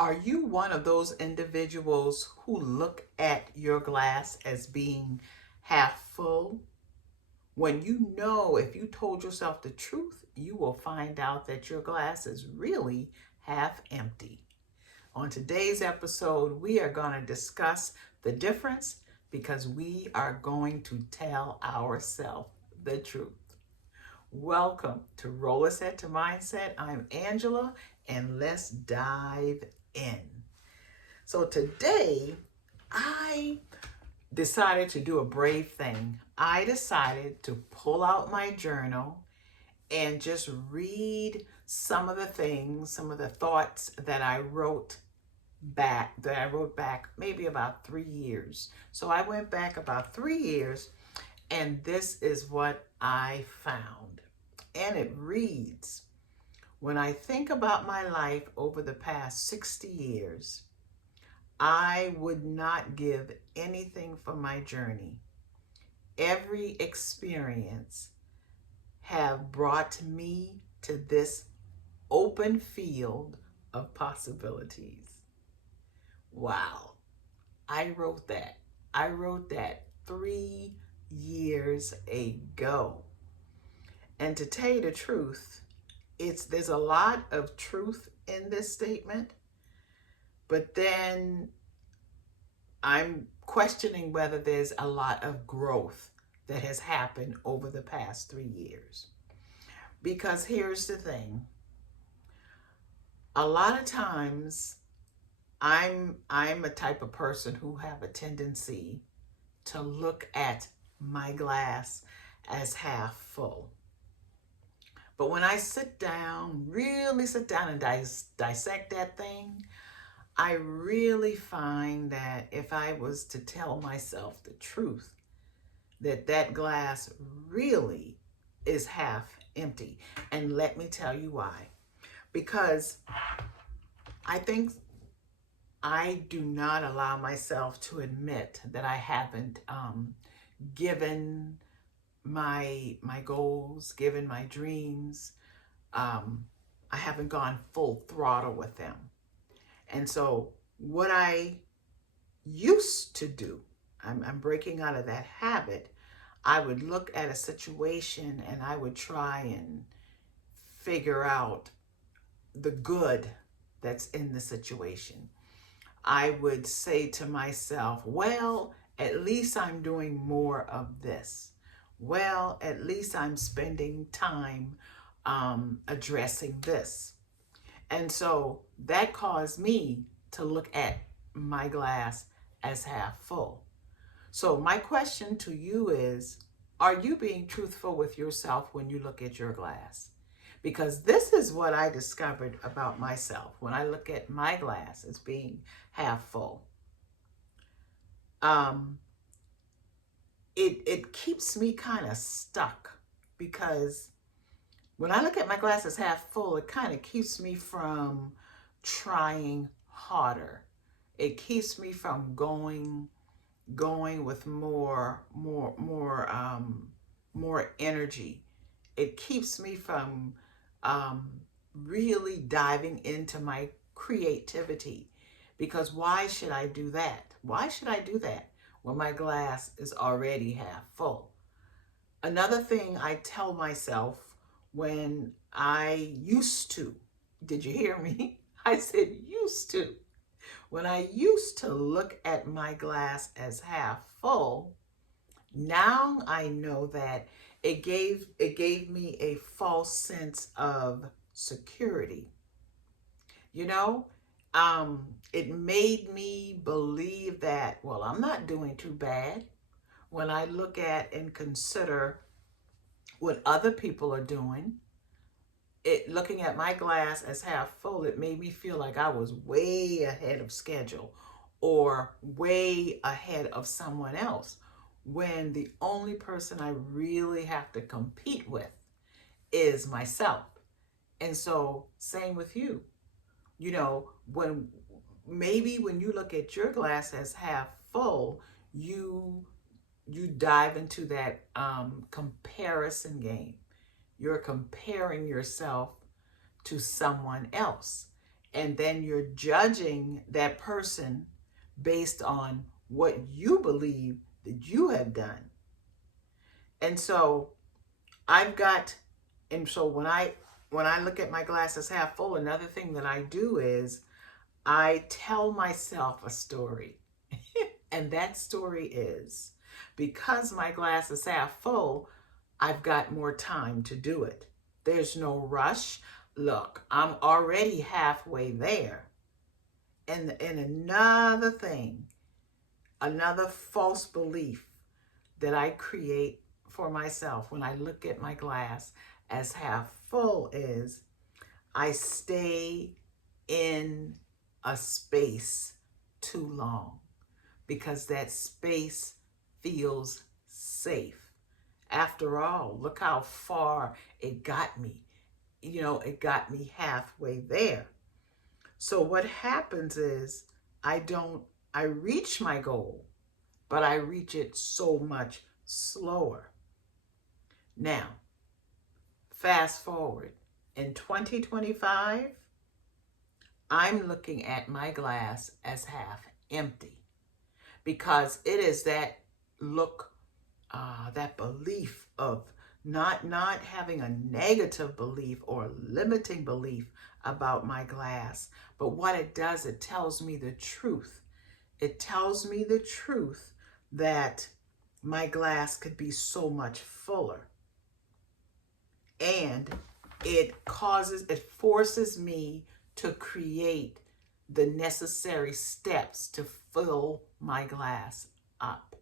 Are you one of those individuals who look at your glass as being half full? When you know if you told yourself the truth, you will find out that your glass is really half empty. On today's episode, we are going to discuss the difference because we are going to tell ourselves the truth. Welcome to Rollerset to Mindset. I'm Angela, and let's dive in. So today, I decided to do a brave thing. I decided to pull out my journal and just read some of the things, some of the thoughts that I wrote back maybe about 3 years. So I went back about 3 years, and this is what I found. And it reads, when I think about my life over the past 60 years, I would not give anything for my journey. Every experience have brought me to this open field of possibilities. Wow. I wrote that. I wrote that 3 years ago. And to tell you the truth, there's a lot of truth in this statement, but then I'm questioning whether there's a lot of growth that has happened over the past 3 years. Because here's the thing. A lot of times I'm a type of person who have a tendency to look at my glass as half full. But when I sit down, really sit down and dissect that thing, I really find that if I was to tell myself the truth, that glass really is half empty. And let me tell you why. Because I think I do not allow myself to admit that I haven't given my goals, given my dreams. I haven't gone full throttle with them. And so what I used to do, I'm breaking out of that habit. I would look at a situation and I would try and figure out the good that's in the situation. I would say to myself, well, at least I'm doing more of this. Well, at least I'm spending time addressing this. And so that caused me to look at my glass as half full. So my question to you is, are you being truthful with yourself when you look at your glass? Because this is what I discovered about myself when I look at my glass as being half full. It keeps me kind of stuck, because when I look at my glass as half full, it kind of keeps me from trying harder. It keeps me from going with more energy. It keeps me from really diving into my creativity. Because why should I do that? Why should I do that when my glass is already half full? Another thing I tell myself when I used to, did you hear me? I said used to. When I used to look at my glass as half full, now I know that it gave me a false sense of security. You know, it made me believe that, well, I'm not doing too bad. When I look at and consider what other people are doing, looking at my glass as half full, it made me feel like I was way ahead of schedule or way ahead of someone else, when the only person I really have to compete with is myself. And so same with you. You know, when you look at your glass as half full, you dive into that comparison game. You're comparing yourself to someone else. And then you're judging that person based on what you believe that you have done. And so I've got, and so when I look at my glass as half full, another thing that I do is I tell myself a story. And that story is, because my glass is half full, I've got more time to do it. There's no rush. Look, I'm already halfway there. And another thing, another false belief that I create for myself when I look at my glass as half full is I stay in a space too long because that space feels safe. After all, look how far it got me. It got me halfway there. So what happens is I reach my goal, but I reach it so much slower. Now, fast forward. In 2025, I'm looking at my glass as half empty because it is that look, that belief of not having a negative belief or limiting belief about my glass. But what it does, it tells me the truth. It tells me the truth that my glass could be so much fuller. And it forces me to create the necessary steps to fill my glass up.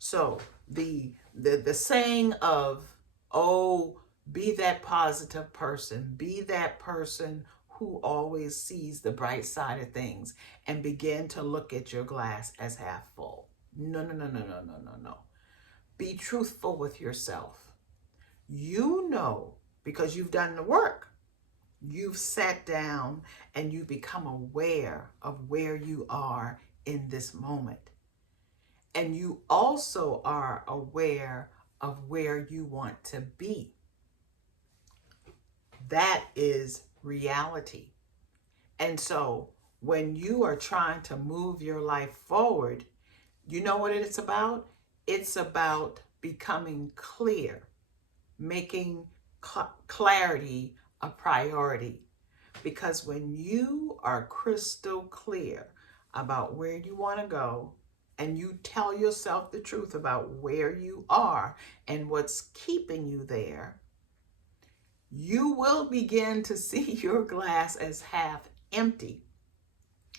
So the saying of, oh, be that positive person, be that person who always sees the bright side of things and begin to look at your glass as half full. No, no, no, no, no, no, no, no. Be truthful with yourself. You know, because you've done the work. You've sat down and you become aware of where you are in this moment. And you also are aware of where you want to be. That is reality. And so when you are trying to move your life forward, you know what it's about? It's about becoming clear, making clarity a priority. Because when you are crystal clear about where you want to go, and you tell yourself the truth about where you are and what's keeping you there, you will begin to see your glass as half empty.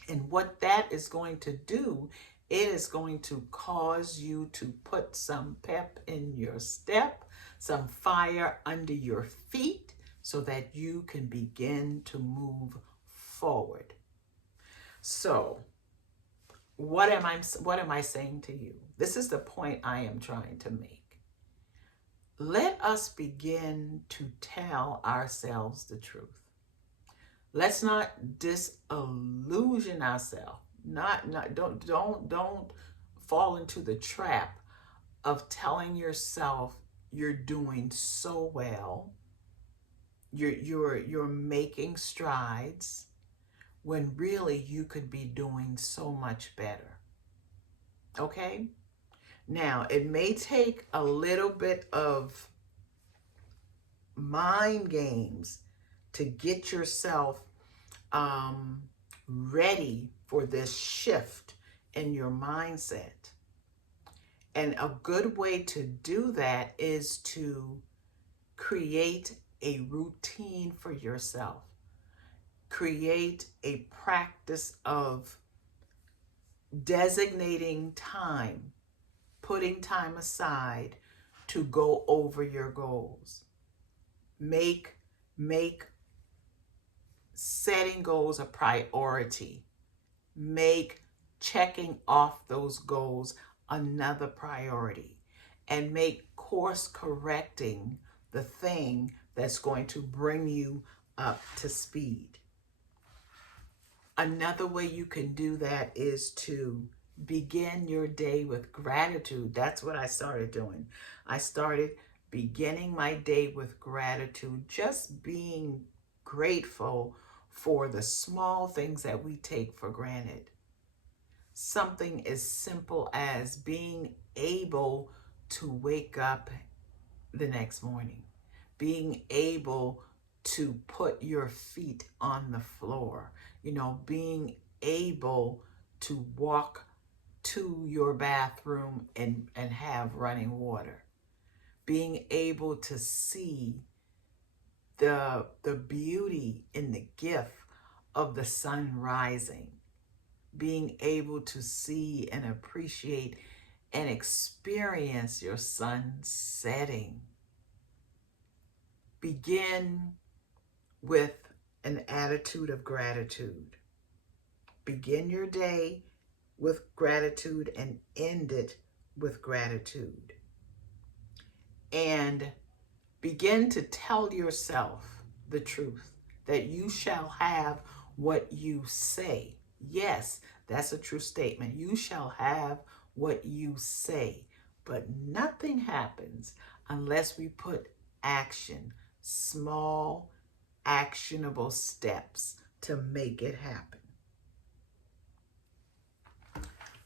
And what that is going to do, it is going to cause you to put some pep in your step, some fire under your feet, so that you can begin to move forward. So, what am I saying to you? This is the point I am trying to make. Let us begin to tell ourselves the truth. Let's not disillusion ourselves. Don't fall into the trap of telling yourself you're doing so well. You're making strides when really you could be doing so much better. Okay? Now, it may take a little bit of mind games to get yourself ready for this shift in your mindset. And a good way to do that is to create a routine for yourself. Create a practice of designating time, putting time aside to go over your goals. Make setting goals a priority. Make checking off those goals another priority. And make course correcting the thing that's going to bring you up to speed. Another way you can do that is to begin your day with gratitude. That's what I started doing. I started beginning my day with gratitude, just being grateful for the small things that we take for granted. Something as simple as being able to wake up the next morning, being able to put your feet on the floor, being able to walk to your bathroom and have running water, being able to see the beauty in the gift of the sun rising, being able to see and appreciate and experience your sun setting. Begin with an attitude of gratitude. Begin your day with gratitude and end it with gratitude. And begin to tell yourself the truth that you shall have what you say. Yes, that's a true statement. You shall have what you say. But nothing happens unless we put action, small, actionable steps to make it happen.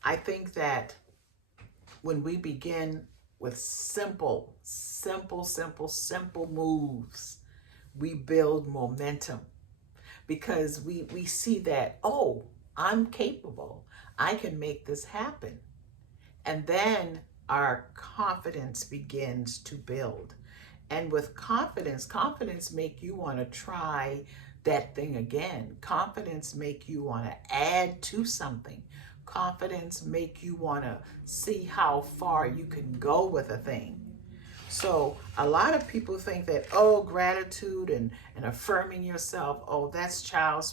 I think that when we begin with simple moves, we build momentum, because we see that, oh, I'm capable. I can make this happen. And then our confidence begins to build. And with confidence make you want to try that thing again. Confidence make you want to add to something. Confidence make you want to see how far you can go with a thing. So a lot of people think that, oh, gratitude and affirming yourself, oh, that's child's